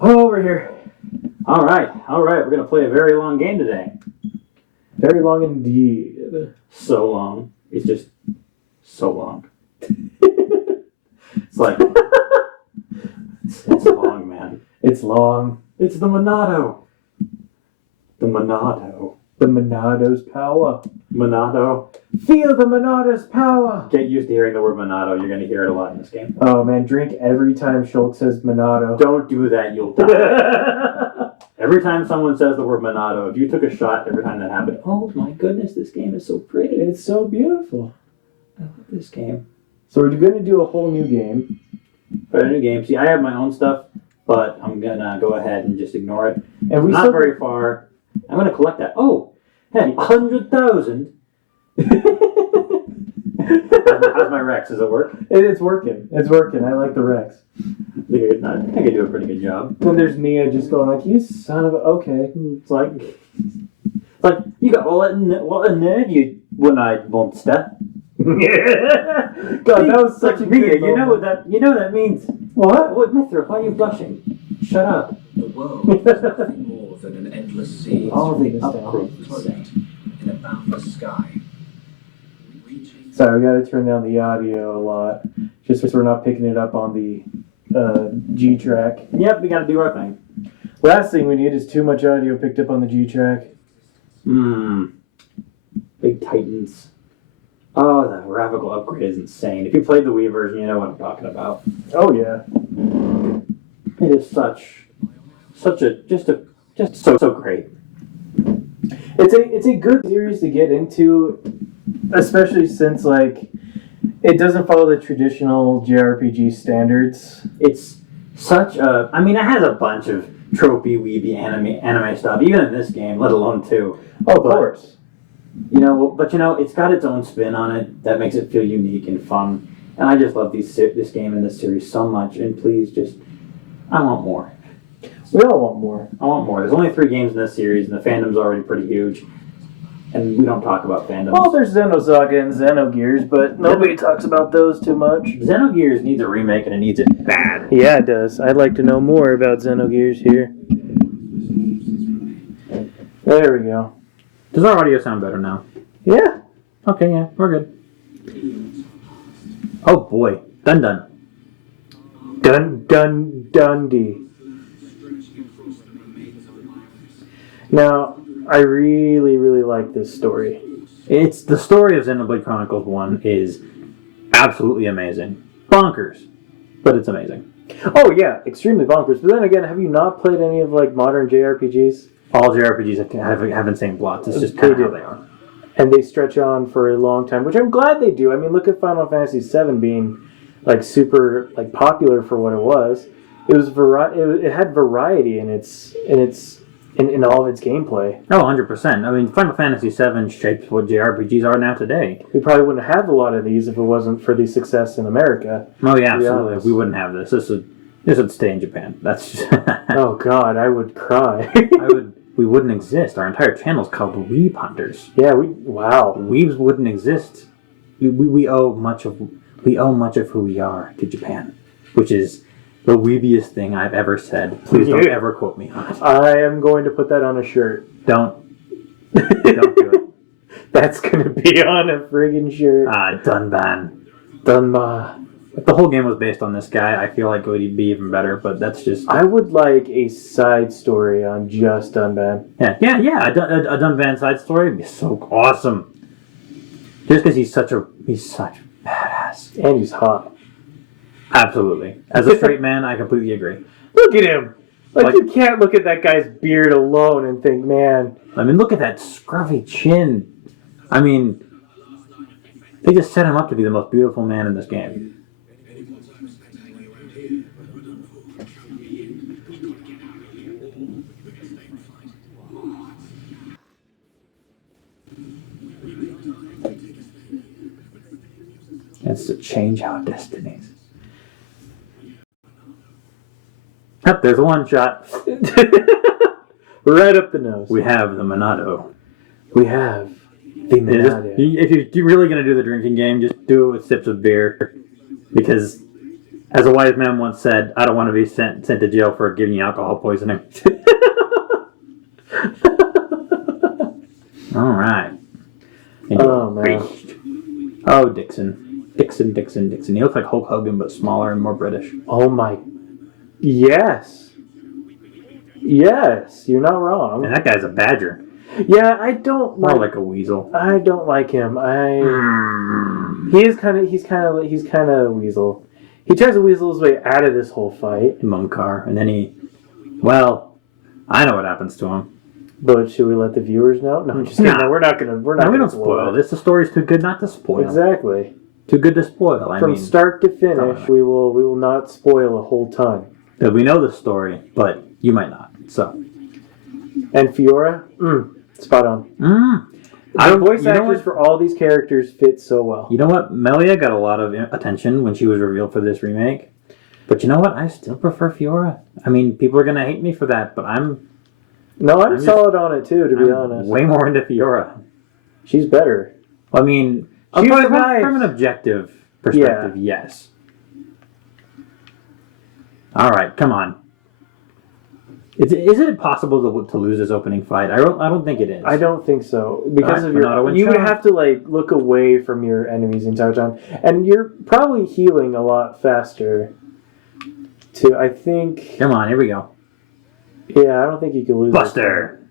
Oh, we're here. All right. We're going to play a very long game today. Very long indeed. So long. It's just so long. It's like, it's long, man. It's long. It's the Monado. The Monado. The Monado's power. Monado. Feel the Monado's power. Get used to hearing the word Monado. You're going to hear it a lot in this game. Oh, man. Drink every time Schultz says Monado. Don't do that. You'll die. Every time someone says the word Monado, if you took a shot every time that happened, oh my goodness, this game is so pretty. It's so beautiful. I love this game. So we're going to do a whole new game. For a new game. See, I have my own stuff, but I'm going to go ahead and just ignore it. And we not very far. I'm going to collect that. Oh, hey, 100,000. How's my Rex? Does it work? It's working. It's working. I like the Rex. I think I do a pretty good job. Then there's Mia just going like, you son of a... Okay. It's like you got all that nerve, you one-eyed monster. God, that was such a Mia, good you know moment. what that means. What? What, Mithra, why are you blushing? Shut up. The world is nothing more than an endless sea All the down. upgrades. in a boundless sky. Sorry, we got to turn down the audio a lot, just so we're not picking it up on the G track. Yep, we got to do our thing. Last thing we need is too much audio picked up on the G track. Big Titans. Oh, the graphical upgrade is insane. If you played the Wii version, you know what I'm talking about. Oh yeah. It is just so great. It's a good series to get into, especially since like it doesn't follow the traditional JRPG standards. It's such a. I mean, it has a bunch of tropey, weeby anime stuff, even in this game, let alone two. Oh, of course. It's got its own spin on it that makes it feel unique and fun. And I just love this game and this series so much. And please, I want more. We all want more. I want more. There's only 3 games in this series, and the fandom's already pretty huge. And we don't talk about fandoms. Well, there's Xenosaga and Xenogears, but nobody talks about those too much. Xenogears needs a remake, and it needs it bad. Yeah, it does. I'd like to know more about Xenogears here. There we go. Does our audio sound better now? Yeah. Okay, yeah, we're good. Oh boy. Dun. Dundee. Now, I really, really like this story. It's the story of Xenoblade Chronicles 1 is absolutely amazing. Bonkers, but it's amazing. Oh yeah, extremely bonkers. But then again, have you not played any of like modern JRPGs? All JRPGs have insane plots. It's just kind of how they are. And they stretch on for a long time, which I'm glad they do. I mean, look at Final Fantasy VII being like super like popular for what it was. It was it had variety in all of its gameplay. Oh, 100%. I mean, Final Fantasy VII shaped what JRPGs are now today. We probably wouldn't have a lot of these if it wasn't for the success in America. Oh yeah, absolutely. We wouldn't have this. This would stay in Japan. That's just Oh God, I would cry. We wouldn't exist. Our entire channel is called Weeb Hunters. Yeah, wow. Weebs wouldn't exist. We owe much of who we are to Japan, which is the weebiest thing I've ever said. Please don't ever quote me on it. I am going to put that on a shirt. Don't do it. That's going to be on a friggin' shirt. Dunban. If the whole game was based on this guy, I feel like it would be even better, but that's just... I would like a side story on just Dunban. Yeah. A Dunban side story would be so awesome. Just because he's such badass. And he's hot. Absolutely. As a straight man, I completely agree. Look at him. Like, you can't look at that guy's beard alone and think, man. I mean, look at that scruffy chin. I mean, they just set him up to be the most beautiful man in this game. It's to change our destinies. Yep, there's a one shot. Right up the nose. We have the Monado. We have the Monado. If you're really going to do the drinking game, just do it with sips of beer. Because As a wise man once said, I don't want to be sent to jail for giving you alcohol poisoning. All right. Oh, man. Oh, Dixon. Dixon. He looks like Hulk Hogan, but smaller and more British. Oh, my. Yes. Yes, you're not wrong. And that guy's a badger. Yeah, I don't More like. like a weasel. I don't like him. He's kind of weasel. He tries to weasel his way out of this whole fight. Mumkar. And then well, I know what happens to him. But should we let the viewers know? No, I'm just kidding. Nah. No, we're not gonna. We don't spoil this. The story's too good not to spoil. Exactly. Too good to spoil. From start to finish, we will not spoil a whole ton. We know the story, but you might not. So. And Fiora, spot on. The voice actors for all these characters fit so well. You know what? Melia got a lot of attention when she was revealed for this remake. But you know what? I still prefer Fiora. I mean, people are going to hate me for that, but I'm solid on it too, to be honest. Way more into Fiora. She's better. I mean, She's from nice. an objective perspective, yes. All right, come on. Is it possible to lose this opening fight? I don't think it is. I don't think so because of you would have to look away from your enemies the entire time, and you're probably healing a lot faster. I think. Come on, here we go. Yeah, I don't think you could lose. Buster.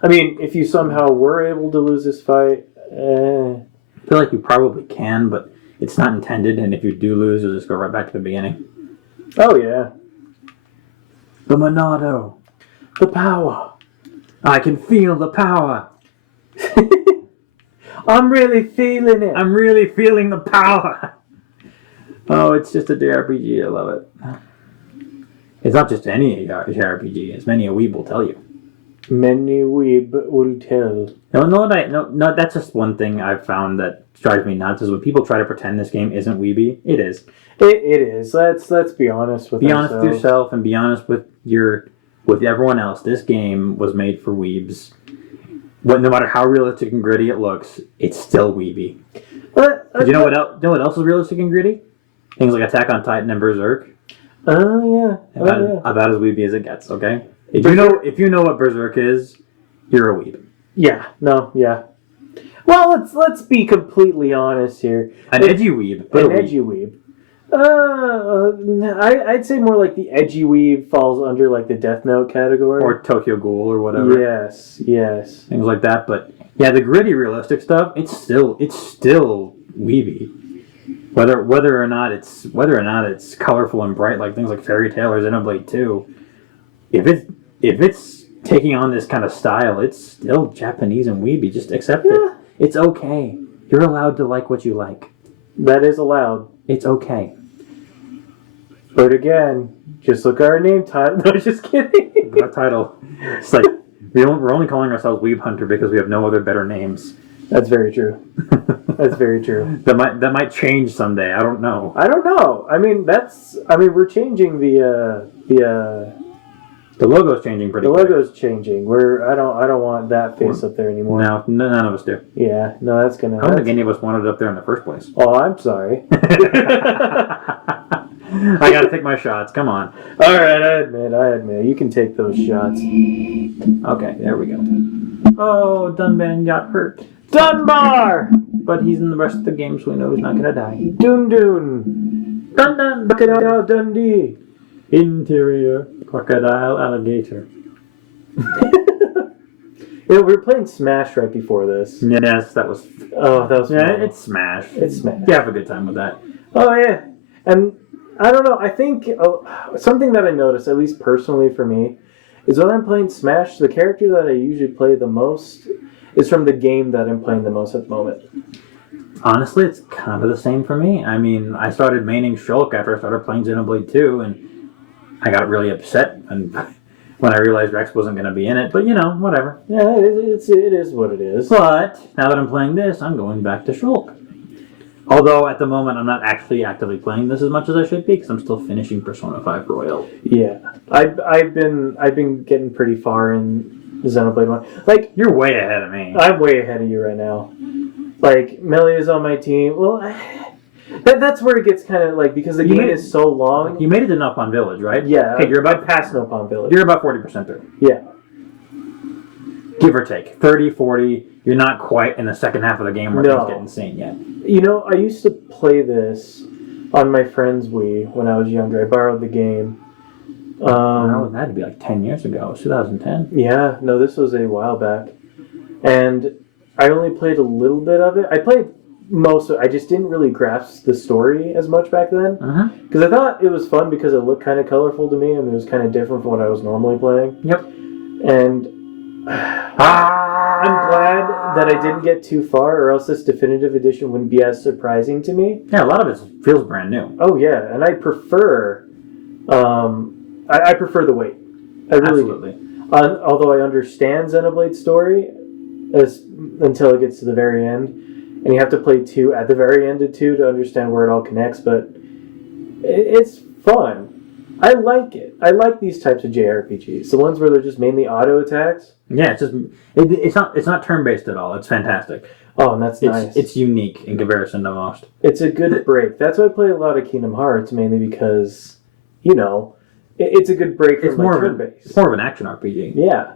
I mean, if you somehow were able to lose this fight, I feel like you probably can, but it's not intended. And if you do lose, you'll just go right back to the beginning. Oh yeah. The Monado. The power. I can feel the power. I'm really feeling it. I'm really feeling the power. Oh, it's just a JRPG. I love it. It's not just any JRPG, as many a weeb will tell you. Many weeb will tell. No, that's just one thing I've found that drives me nuts is when people try to pretend this game isn't weeby. It is. It is. Let's be honest with ourselves. Be honest with yourself and be honest with everyone else. This game was made for weebs. No matter how realistic and gritty it looks, it's still weeby. You know what else is realistic and gritty? Things like Attack on Titan and Berserk. Oh yeah. About as weeby as it gets. Okay. If you know what Berserk is, you're a weeb. Yeah. No. Yeah. Well, let's be completely honest here. Edgy weeb. Edgy weeb. I'd say more like the edgy weeb falls under like the Death Note category. Or Tokyo Ghoul or whatever. Yes. Things like that. But yeah, the gritty realistic stuff, it's still weeby. Whether or not it's colorful and bright like things like Fairy Tail or Xenoblade 2, if it's taking on this kind of style, it's still Japanese and weeby. Just accept it. It's okay. You're allowed to like what you like. That is allowed. It's okay. But again, just look at our name title. No, just kidding. Our title. It's like we're only calling ourselves Weeb Hunter because we have no other better names. That's very true. That's very true. That might change someday. I don't know. I mean, we're changing the logo's changing pretty. The quick. logo's changing. I don't want that face up there anymore. No, none of us do. Yeah, no, that's gonna. I don't think any of us wanted it up there in the first place. Oh, I'm sorry. I gotta take my shots. Come on. All right, I admit. You can take those shots. Okay, there we go. Oh, Dunban got hurt. Dunbar! But he's in the rest of the game, so we know he's not gonna die. Dun. Dun. Crocodile Dundee. Interior crocodile alligator. We were playing Smash right before this. Yes, that was. Oh, that was. Yeah, fun. it's Smash. It's Smash. You have a good time with that. Oh yeah, and I don't know. I think something that I noticed, at least personally for me, is when I'm playing Smash, the character that I usually play the most is from the game that I'm playing the most at the moment. Honestly, it's kind of the same for me. I mean, I started maining Shulk after I started playing Xenoblade 2, and I got really upset when I realized Rex wasn't going to be in it. But, whatever. Yeah, it is what it is. But now that I'm playing this, I'm going back to Shulk. Although, at the moment, I'm not actually actively playing this as much as I should be, because I'm still finishing Persona 5 Royal. Yeah. I've been getting pretty far in Xenoblade 1. Like, you're way ahead of me. I'm way ahead of you right now. Like, Melia's on my team. Well, That's where it gets kind of like, because the You game made- is so long. You made it to Nopon Village, right? Yeah, Okay, you're about past Nopon Village. You're about 40% through. Yeah. Give or take. 30, 40. You're not quite in the second half of the game where No. things get insane yet. You know, I used to play this on my friend's Wii when I was younger. I borrowed the game. That had to be like 10 years ago. It was 2010. Yeah, no, this was a while back. And I only played a little bit of it. I played most of it. I just didn't really grasp the story as much back then. Uh-huh. Because I thought it was fun because it looked kind of colorful to me and it was kind of different from what I was normally playing. Yep. And I'm glad that I didn't get too far, or else this definitive edition wouldn't be as surprising to me. Yeah, a lot of it feels brand new. Oh yeah, and I prefer, I prefer the wait. I really Absolutely. do. Although I understand Xenoblade's story, until it gets to the very end, and you have to play 2 at the very end of 2 to understand where it all connects. But it's fun. I like it. I like these types of JRPGs. The ones where they're just mainly auto attacks. Yeah, it's not turn-based at all. It's fantastic. Oh, and that's nice. It's unique in comparison to most. It's a good break. That's why I play a lot of Kingdom Hearts, mainly because, you know, it's a good break from my turn-based. It's more of an action RPG. Yeah.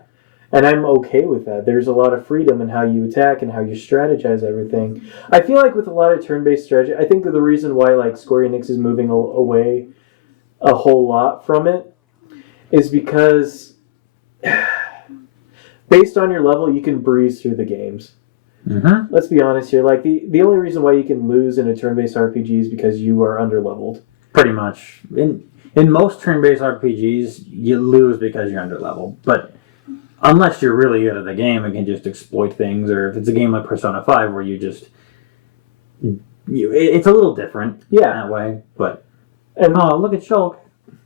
And I'm okay with that. There's a lot of freedom in how you attack and how you strategize everything. I feel like with a lot of turn-based strategy, I think that the reason why like Square Enix is moving away a whole lot from it is because based on your level, you can breeze through the games. Mm-hmm. Let's be honest here. Like the only reason why you can lose in a turn-based RPG is because you are underleveled. Pretty much. In most turn-based RPGs, you lose because you're underleveled. But unless you're really good at the game and can just exploit things, or if it's a game like Persona 5 where it's a little different Yeah. that way. But And oh, look at Shulk.